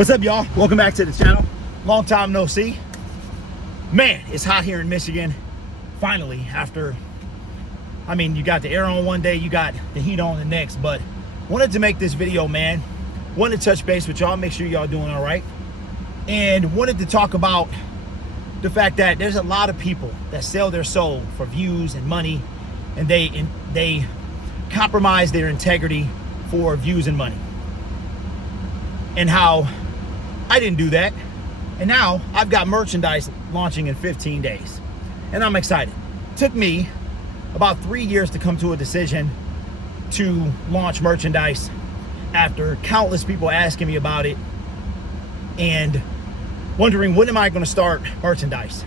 What's up, y'all? Welcome back to the channel. Long time no see. Man, it's hot here in Michigan. Finally, after, you got the air on one day, you got the heat on the next, but wanted to make this video, man. Wanted to touch base with y'all, make sure y'all doing all right. And wanted to talk about the fact that there's a lot of people that sell their soul for views and money, and they compromise their integrity for views and money. And how I didn't do that. And now I've got merchandise launching in 15 days. And I'm excited. It took me about 3 years to come to a decision to launch merchandise after countless people asking me about it and wondering, when am I going to start merchandise?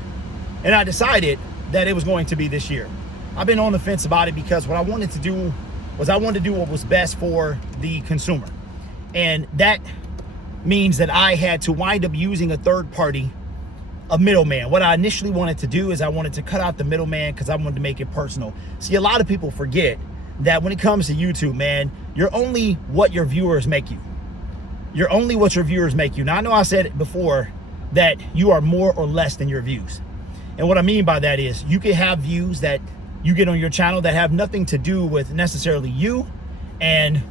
And I decided that it was going to be this year. I've been on the fence about it because what I wanted to do was what was best for the consumer. And that means that I had to wind up using a third party, a middleman. What I initially wanted to do is I wanted to cut out the middleman because I wanted to make it personal. See, a lot of people forget that when it comes to YouTube, man, you're only what your viewers make you. You're only what your viewers make you. Now, I know I said it before that you are more or less than your views. And what I mean by that is you can have views that you get on your channel that have nothing to do with necessarily you, and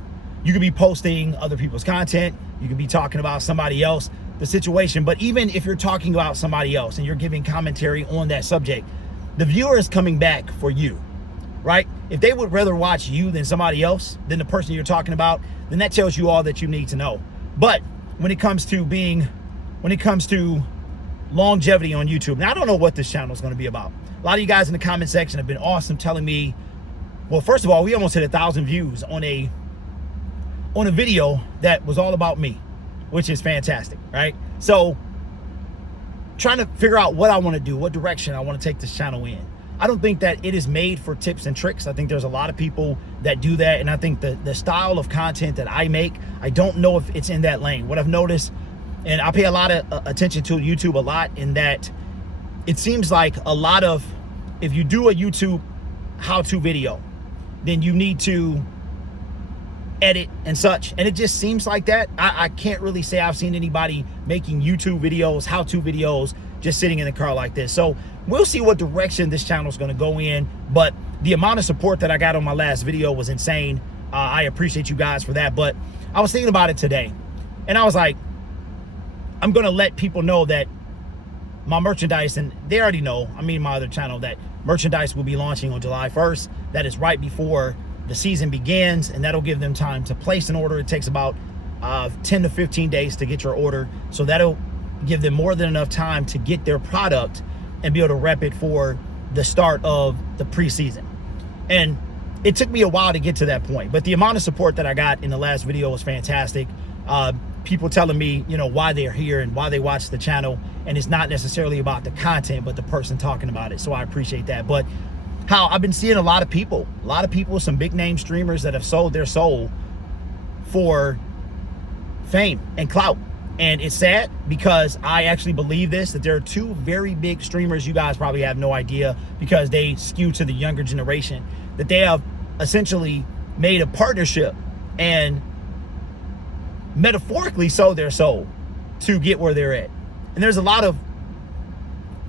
you could be posting other people's content. You could be talking about somebody else, the situation. But even if you're talking about somebody else and you're giving commentary on that subject, the viewer is coming back for you, right? If they would rather watch you than somebody else, than the person you're talking about, then that tells you all that you need to know. But when it comes to longevity on YouTube, now I don't know what this channel is going to be about. A lot of you guys in the comment section have been awesome, telling me, well, first of all, we almost hit 1,000 views on a video that was all about me, which is fantastic, right? So trying to figure out what I want to do, what direction I want to take this channel in. I don't think that it is made for tips and tricks. I think there's a lot of people that do that, and I think the style of content that I make, I don't know if it's in that lane. What I've noticed, and I pay a lot of attention to YouTube a lot, in that it seems like a lot of, if you do a YouTube how-to video, then you need to edit and such, and it just seems like that. I can't really say I've seen anybody making YouTube videos, how-to videos, just sitting in the car like this. So we'll see what direction this channel is going to go in, but the amount of support that I got on my last video was insane. I appreciate you guys for that. But I was thinking about it today, and I was like, I'm going to let people know that my merchandise, and they already know, my other channel, that merchandise will be launching on July 1st. That is right before the season begins, and that'll give them time to place an order. It takes about 10 to 15 days to get your order, so that'll give them more than enough time to get their product and be able to rep it for the start of the preseason. And it took me a while to get to that point, but the amount of support that I got in the last video was fantastic. People telling me, why they're here and why they watch the channel, and it's not necessarily about the content, but the person talking about it. So I appreciate that. But how I've been seeing a lot of people, some big name streamers that have sold their soul for fame and clout. And it's sad, because I actually believe this, that there are two very big streamers, you guys probably have no idea because they skew to the younger generation, that they have essentially made a partnership and metaphorically sold their soul to get where they're at. And there's a lot of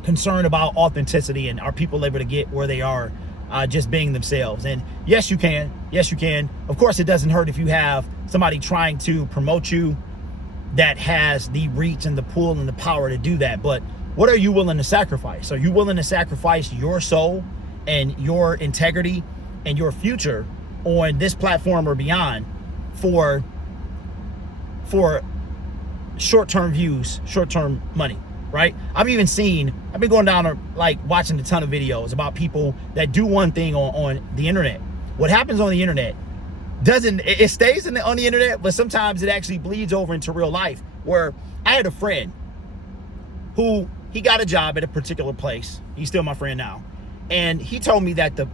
concern about authenticity, and are people able to get where they are just being themselves. And yes, you can. Of course, it doesn't hurt if you have somebody trying to promote you that has the reach and the pull and the power to do that. But what are you willing to sacrifice? Are you willing to sacrifice your soul and your integrity and your future on this platform or beyond for short-term views, short-term money, right? I've been going down, watching a ton of videos about people that do one thing on the internet. What happens on the internet it stays on the internet, but sometimes it actually bleeds over into real life. Where I had a friend who, he got a job at a particular place. He's still my friend now. And he told me that the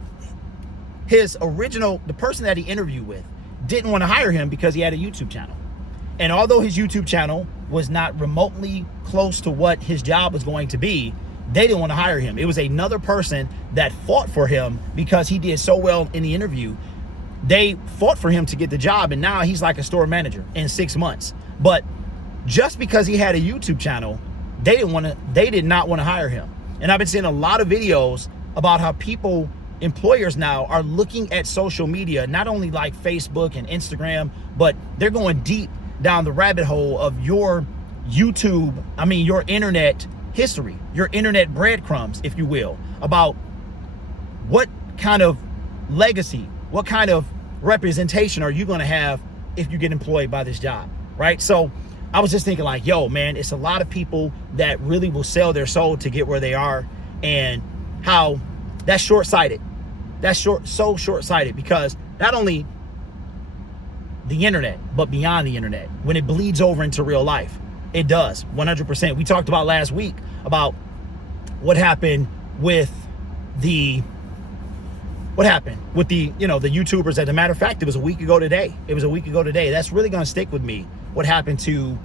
person that he interviewed with didn't want to hire him because he had a YouTube channel. And although his YouTube channel was not remotely close to what his job was going to be, they didn't want to hire him. It was another person that fought for him because he did so well in the interview. They fought for him to get the job, and now he's like a store manager in 6 months. But just because he had a YouTube channel, they did not want to hire him. And I've been seeing a lot of videos about how employers now are looking at social media, not only like Facebook and Instagram, but they're going deep down the rabbit hole of your your internet history, your internet breadcrumbs, if you will, about what kind of legacy, what kind of representation are you going to have if you get employed by this job, right? So I was just thinking like, yo, man, it's a lot of people that really will sell their soul to get where they are, and how that's short-sighted. That's so short-sighted, because not only the internet, but beyond the internet, when it bleeds over into real life, it does 100%. We talked about last week about what happened with the the YouTubers. As a matter of fact, it was a week ago today. That's really going to stick with me, what happened to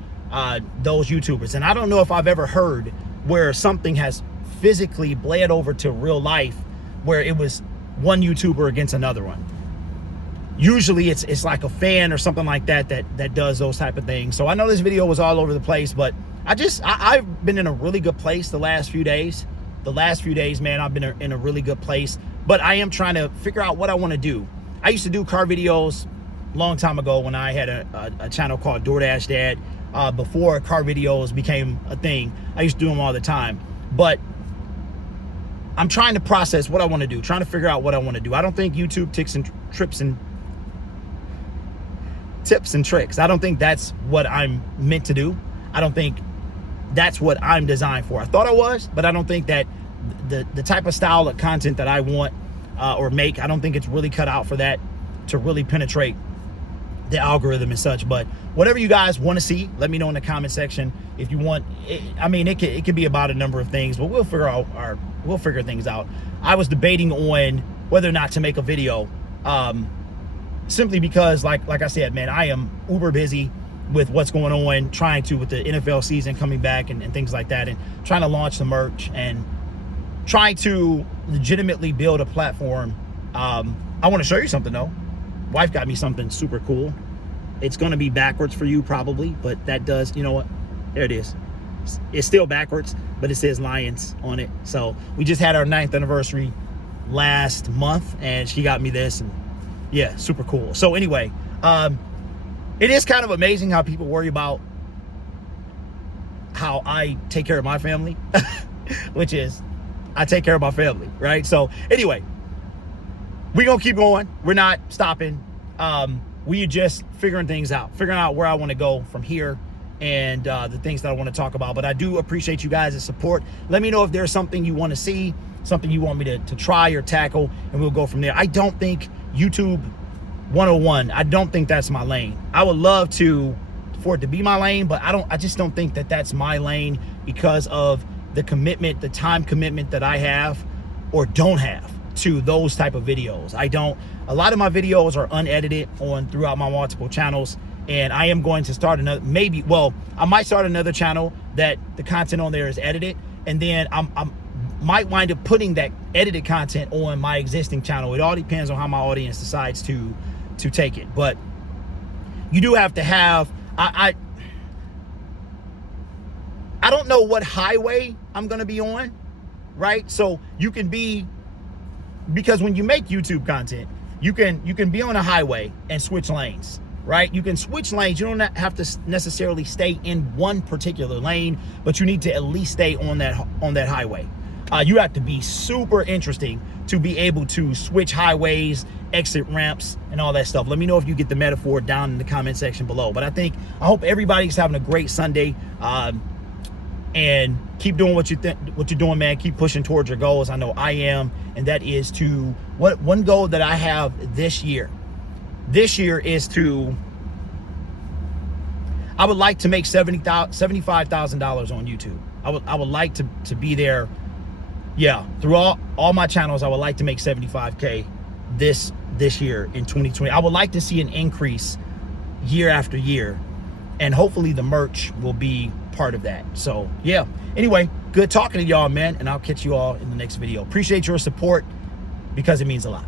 those YouTubers. And I don't know if I've ever heard where something has physically bled over to real life where it was one YouTuber against another one. Usually it's like a fan or something like that does those type of things. So I know this video was all over the place, but I've been in a really good place the last few days. Man, I've been in a really good place, but I am trying to figure out what I want to do. I used to do car videos a long time ago when I had a channel called DoorDash Dad. Before car videos became a thing, I used to do them all the time. But I'm trying to process what I want to do, trying to figure out what I want to do. I don't think YouTube tips and tricks, I don't think that's what I'm meant to do. I don't think that's what I'm designed for. I thought I was, but I don't think that the type of style of content that I want or make, I don't think it's really cut out for that to really penetrate the algorithm and such. But whatever you guys want to see, let me know in the comment section. If you want, it could be about a number of things, but we'll figure things out. I was debating on whether or not to make a video, simply because like I said, man, I am uber busy with what's going on, with the NFL season coming back and things like that, and trying to launch the merch and trying to legitimately build a platform. I want to show you something though. Wife got me something super cool. It's going to be backwards for you probably, but that does, you know what? There it is. It's still backwards, but it says Lions on it. So we just had our 9th anniversary last month, and she got me this, and yeah, super cool. So anyway, it is kind of amazing how people worry about how I take care of my family, which is I take care of my family, right? So anyway, we're going to keep going. We're not stopping. We just figuring out where I want to go from here, and the things that I want to talk about. But I do appreciate you guys' support. Let me know if there's something you want to see, something you want me to try or tackle, and we'll go from there. I don't think YouTube 101, I don't think that's my lane. I would love for it to be my lane, but I just don't think that that's my lane, because of the commitment, the time commitment that I have or don't have to those type of videos. A lot of my videos are unedited throughout my multiple channels, and I am going to start I might start another channel that the content on there is edited, and then I might wind up putting that edited content on my existing channel. It all depends on how my audience decides to take it. But you do have to have, I don't know what highway I'm going to be on, right? So you can be, because when you make YouTube content, you can be on a highway and switch lanes, right? You can switch lanes. You don't have to necessarily stay in one particular lane, but you need to at least stay on that highway. You have to be super interesting to be able to switch highways, exit ramps, and all that stuff. Let me know if you get the metaphor down in the comment section below. But I hope everybody's having a great Sunday, and keep doing what you're doing, man. Keep pushing towards your goals. I know I am, and that is one goal that I have this year. This year is I would like to make $75,000 on YouTube. I would like to be there. Yeah, through all my channels, I would like to make 75K this year in 2020. I would like to see an increase year after year, and hopefully the merch will be part of that. So yeah, anyway, good talking to y'all, man, and I'll catch you all in the next video. Appreciate your support, because it means a lot.